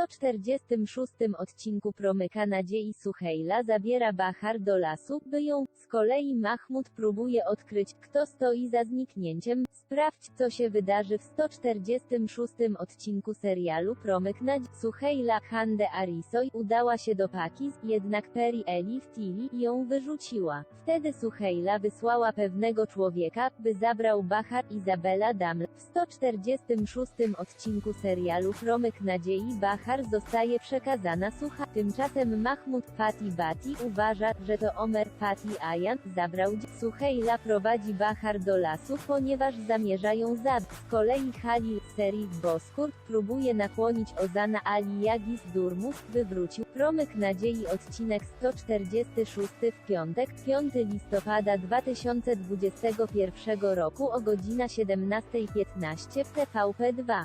146 odcinku Promyka Nadziei Suhejla zabiera Bahar do lasu, by ją, z kolei Mahmud próbuje odkryć, kto stoi za zniknięciem. Sprawdź, co się wydarzy w 146 odcinku serialu Promyk Nadziei Suhejla. Hande Arisoy udała się do Pakiz, jednak Peri Elif Tili ją wyrzuciła. Wtedy Suhejla wysłała pewnego człowieka, by zabrał Bahar Izabela Daml. W 146 odcinku serialu Promyk Nadziei Bahar zostaje przekazana Suha. Tymczasem Mahmud Fatih Bati uważa, że to Omer Fatih Ayan zabrał Suhejla prowadzi Bahar do lasu, ponieważ zamierzają zabić. Z kolei Halil Serif Boskur próbuje nakłonić Ozana Ali Yagis Durmus, by wrócił. Promyk Nadziei odcinek 146 w piątek, 5 listopada 2021 roku o godzina 17.15 w TVP2.